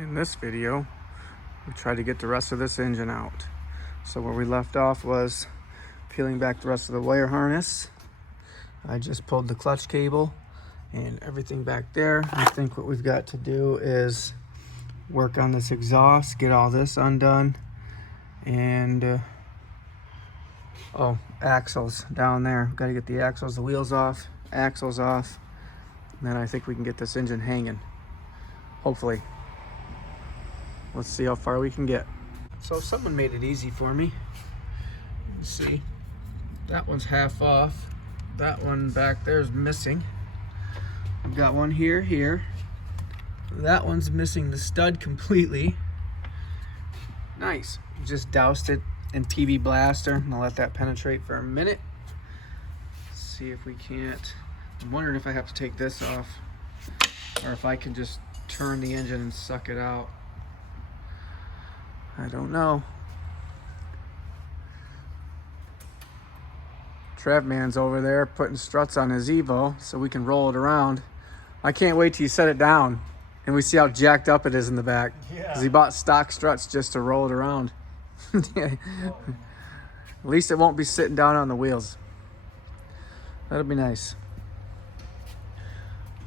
In this video, we tried to get the rest of this engine out. So where we left off was peeling back the rest of the wire harness. I just pulled the clutch cable and everything back there. I think what we've got to do is work on this exhaust, get all this undone, and axles down there. Got to get the axles, the wheels off, axles off, and then I think we can get this engine hanging, hopefully. Let's see how far we can get. So someone made it easy for me. Let's see, that one's half off. That one back there is missing. I've got one here. That one's missing the stud completely. Nice. Just doused it in PB Blaster. I'm gonna let that penetrate for a minute. Let's see if we can't. I'm wondering if I have to take this off or if I can just turn the engine and suck it out. I don't know. Trev Man's over there putting struts on his Evo so we can roll it around. I can't wait till you set it down and we see how jacked up it is in the back. Yeah. Because he bought stock struts just to roll it around. At least it won't be sitting down on the wheels. That'll be nice.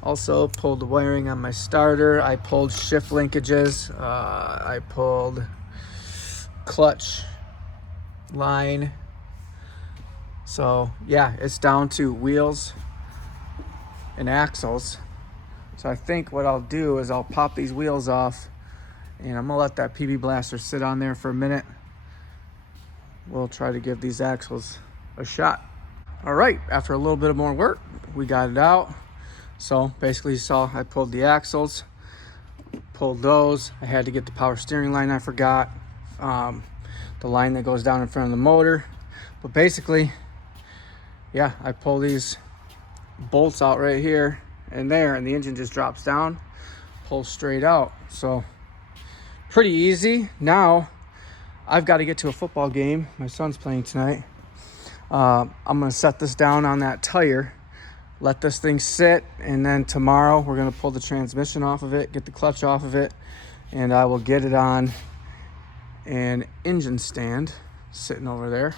Also pulled the wiring on my starter. I pulled shift linkages. I pulled clutch line. So yeah, it's down to wheels and axles. So I think what I'll do is I'll pop these wheels off and I'm gonna let that PB Blaster sit on there for a minute. We'll try to give these axles a shot. All right, after a little bit of more work, we got it out. So basically you saw I pulled the axles, pulled those. I had to get the power steering line, I forgot. The line that goes down in front of the motor. But basically, yeah, I pull these bolts out right here and there, and the engine just drops down, pulls straight out. So pretty easy. Now I've got to get to a football game. My son's playing tonight. I'm gonna set this down on that tire, let this thing sit, and then tomorrow we're gonna pull the transmission off of it, get the clutch off of it, and I will get it on an engine stand sitting over there.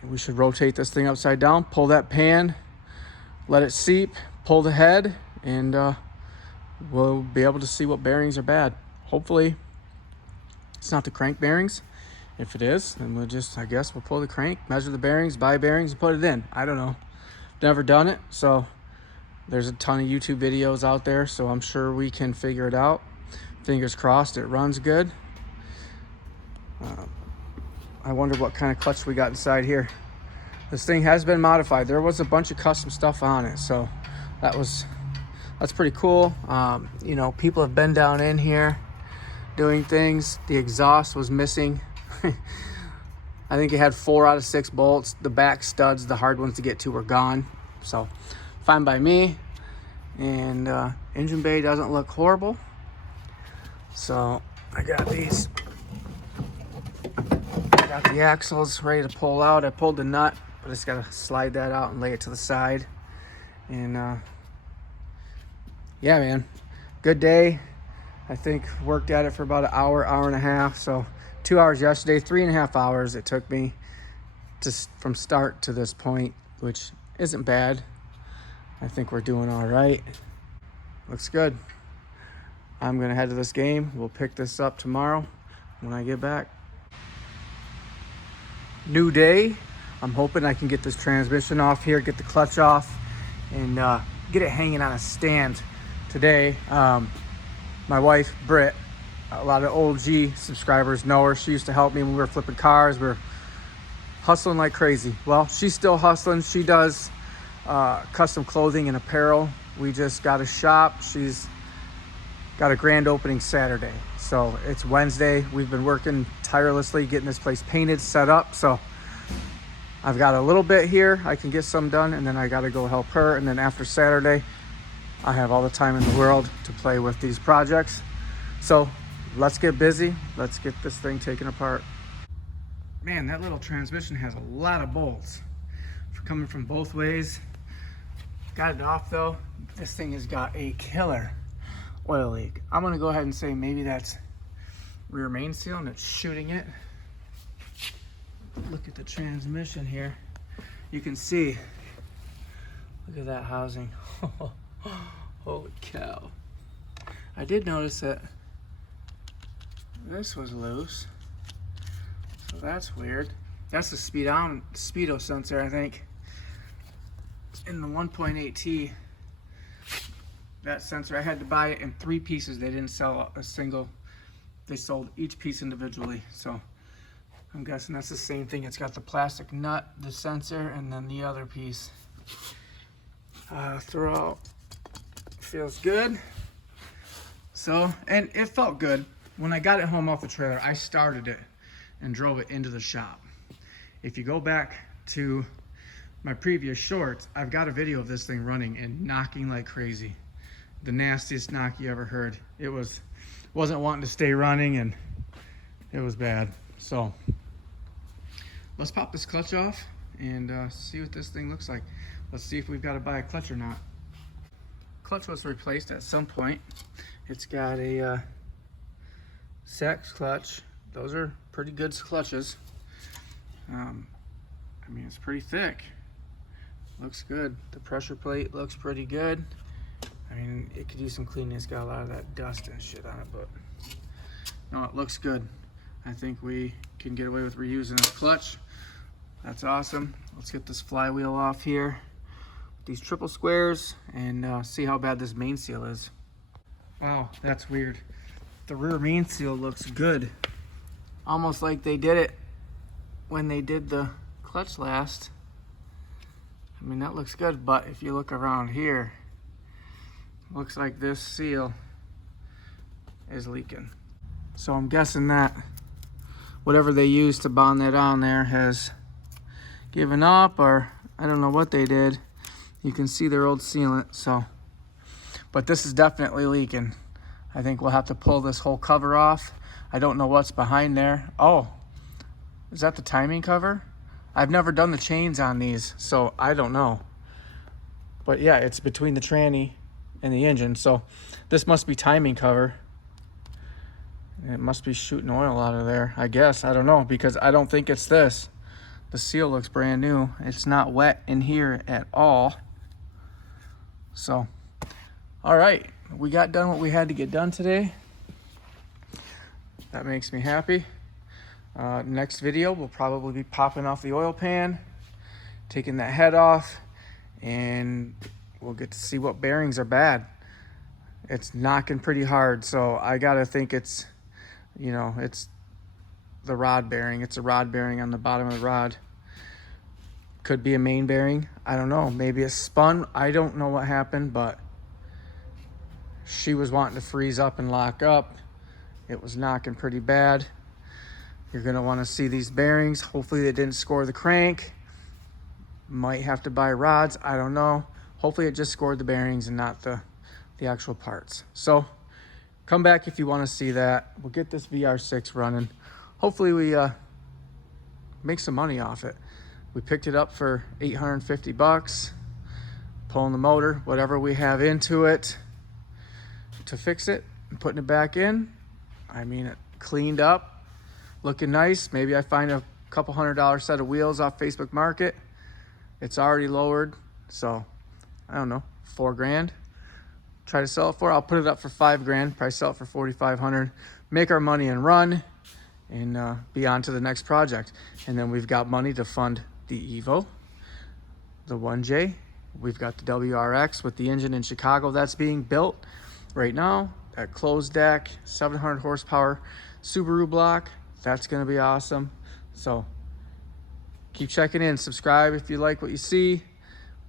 And we should rotate this thing upside down, pull that pan, let it seep, pull the head, and we'll be able to see what bearings are bad. Hopefully it's not the crank bearings. If it is, then we'll just, I guess we'll pull the crank, measure the bearings, buy bearings, and put it in. I don't know. Never done it, so there's a ton of YouTube videos out there, so I'm sure we can figure it out. Fingers crossed it runs good. I wonder what kind of clutch we got inside here. This thing has been modified. There was a bunch of custom stuff on it, so that's pretty cool. You know, people have been down in here doing things. The exhaust was missing. I think it had 4 out of 6 bolts. The back studs, the hard ones to get to, were gone. So fine by me. And engine bay doesn't look horrible. So I got these. I got the axles ready to pull out. I pulled the nut, but I just gotta slide that out and lay it to the side. And yeah, man, good day. I think worked at it for about an hour, hour and a half. So 2 hours yesterday, 3.5 hours it took me from start to this point, which isn't bad. I think we're doing all right. Looks good. I'm gonna head to this game. We'll pick this up tomorrow when I get back. New day. I'm hoping I can get this transmission off here, get the clutch off, and get it hanging on a stand today. My wife, Britt, a lot of old G subscribers know her. She used to help me when we were flipping cars. We were hustling like crazy. Well, she's still hustling. She does custom clothing and apparel. We just got a shop. She's got a grand opening Saturday. So it's Wednesday. We've been working tirelessly getting this place painted, set up. So I've got a little bit here. I can get some done, and then I got to go help her. And then after Saturday, I have all the time in the world to play with these projects. So let's get busy. Let's get this thing taken apart. Man, that little transmission has a lot of bolts for coming from both ways. Got it off though. This thing has got a killer oil leak. I'm gonna go ahead and say maybe that's rear main seal and it's shooting it. Look at the transmission here. You can see, look at that housing. Holy cow. I did notice that this was loose, so that's weird. That's the speedo sensor, I think. In the 1.8T, that sensor, I had to buy it in 3 pieces. They didn't sell a single. They sold each piece individually. So I'm guessing that's the same thing. It's got the plastic nut, the sensor, and then the other piece. Throughout, feels good. So, and it felt good. When I got it home off the trailer, I started it and drove it into the shop. If you go back to my previous shorts, I've got a video of this thing running and knocking like crazy. The nastiest knock you ever heard. It wasn't wanting to stay running, and it was bad. So let's pop this clutch off and see what this thing looks like. Let's see if we've got to buy a clutch or not. Clutch was replaced at some point. It's got a Sachs clutch. Those are pretty good clutches. I mean, it's pretty thick. Looks good. The pressure plate looks pretty good. I mean, it could use some cleaning. It's got a lot of that dust and shit on it, but no, it looks good. I think we can get away with reusing this clutch. That's awesome. Let's get this flywheel off here, these triple squares, and see how bad this main seal is. Wow, that's weird. The rear main seal looks good. Almost like they did it when they did the clutch last. I mean, that looks good, but if you look around here, looks like this seal is leaking. So I'm guessing that whatever they used to bond that on there has given up, or I don't know what they did. You can see their old sealant, so. But this is definitely leaking. I think we'll have to pull this whole cover off. I don't know what's behind there. Oh, is that the timing cover? I've never done the chains on these, so I don't know. But yeah, it's between the tranny and the engine, so this must be timing cover. It must be shooting oil out of there, I guess. I don't know, because I don't think it's this. The seal looks brand new. It's not wet in here at all. So, all right, we got done what we had to get done today. That makes me happy. Next video, we'll probably be popping off the oil pan, taking that head off, and we'll get to see what bearings are bad. It's knocking pretty hard, so I gotta think it's, you know, it's the rod bearing. It's a rod bearing on the bottom of the rod. Could be a main bearing. I don't know. Maybe it spun. I don't know what happened, but she was wanting to freeze up and lock up. It was knocking pretty bad. You're gonna wanna see these bearings. Hopefully they didn't score the crank. Might have to buy rods, I don't know. Hopefully it just scored the bearings and not the actual parts. So come back if you wanna see that. We'll get this VR6 running. Hopefully we make some money off it. We picked it up for 850 bucks. Pulling the motor, whatever we have into it to fix it and putting it back in. I mean, it cleaned up. Looking nice. Maybe I find a couple $100 set of wheels off Facebook Market. It's already lowered, so I don't know, 4 grand. Try to sell it for. I'll put it up for 5 grand. Probably sell it for 4,500. Make our money and run, and be on to the next project. And then we've got money to fund the Evo, the 1J. We've got the WRX with the engine in Chicago that's being built right now. That closed deck, 700 horsepower Subaru block. That's gonna be awesome. So keep checking in, subscribe if you like what you see.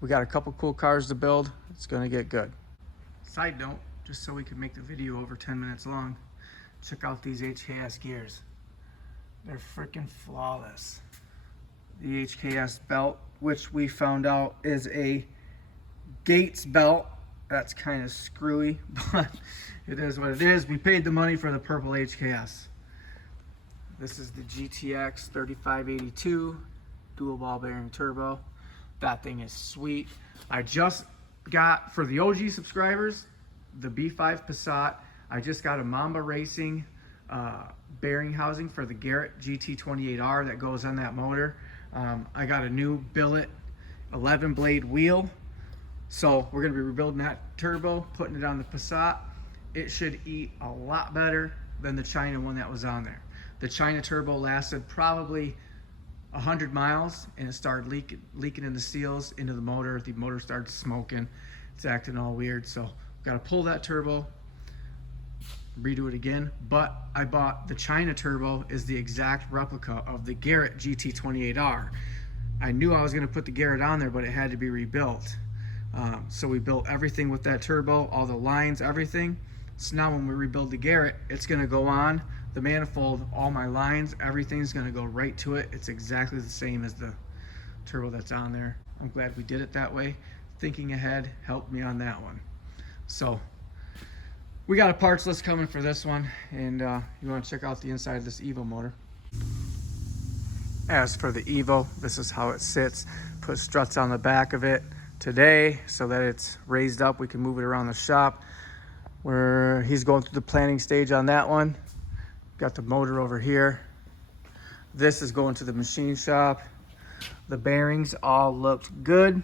We got a couple cool cars to build. It's gonna get good. Side note, just so we can make the video over 10 minutes long, check out these HKS gears. They're freaking flawless. The HKS belt, which we found out is a Gates belt. That's kind of screwy, but it is what it is. We paid the money for the purple HKS. This is the GTX 3582 dual ball bearing turbo. That thing is sweet. I just got, for the OG subscribers, the B5 Passat. I just got a Mamba Racing bearing housing for the Garrett GT28R that goes on that motor. I got a new billet 11 blade wheel. So we're gonna be rebuilding that turbo, putting it on the Passat. It should eat a lot better than the China one that was on there. The China turbo lasted probably 100 miles and it started leaking in the seals into the motor. The motor started smoking. It's acting all weird. So got to pull that turbo, redo it again. But I bought the China turbo is the exact replica of the Garrett GT28R. I knew I was going to put the Garrett on there, but it had to be rebuilt. So we built everything with that turbo, all the lines, everything. So now when we rebuild the Garrett, it's going to go on the manifold, all my lines, everything's going to go right to it. It's exactly the same as the turbo that's on there. I'm glad we did it that way. Thinking ahead helped me on that one. So we got a parts list coming for this one, and you want to check out the inside of this Evo motor. As for the Evo, this is how it sits. Put struts on the back of it today so that it's raised up. We can move it around the shop. Where he's going through the planning stage on that one. Got the motor over here. This is going to the machine shop. The bearings all looked good.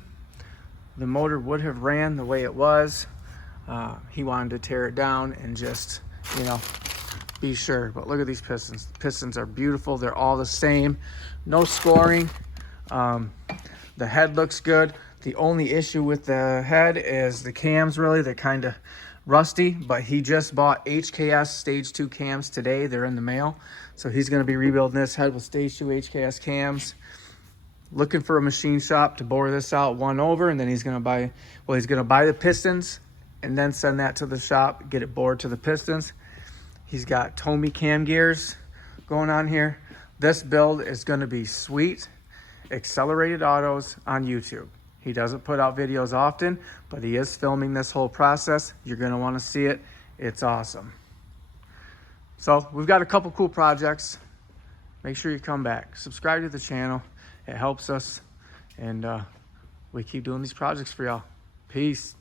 The motor would have ran the way it was. He wanted to tear it down and just, you know, be sure. But look at these pistons. The pistons are beautiful. They're all the same. No scoring. The head looks good. The only issue with the head is the cams, really. They're kind of rusty, but he just bought HKS stage 2 cams today. They're in the mail. So he's going to be rebuilding this head with stage 2 HKS cams. Looking for a machine shop to bore this out one over, and then he's going to buy, well, he's going to buy the pistons and then send that to the shop, get it bored to the pistons. He's got Tomy cam gears going on here. This build is going to be sweet. Accelerated autos on YouTube. He doesn't put out videos often, but he is filming this whole process. You're going to want to see it. It's awesome. So we've got a couple cool projects. Make sure you come back. Subscribe to the channel. It helps us. And we keep doing these projects for y'all. Peace.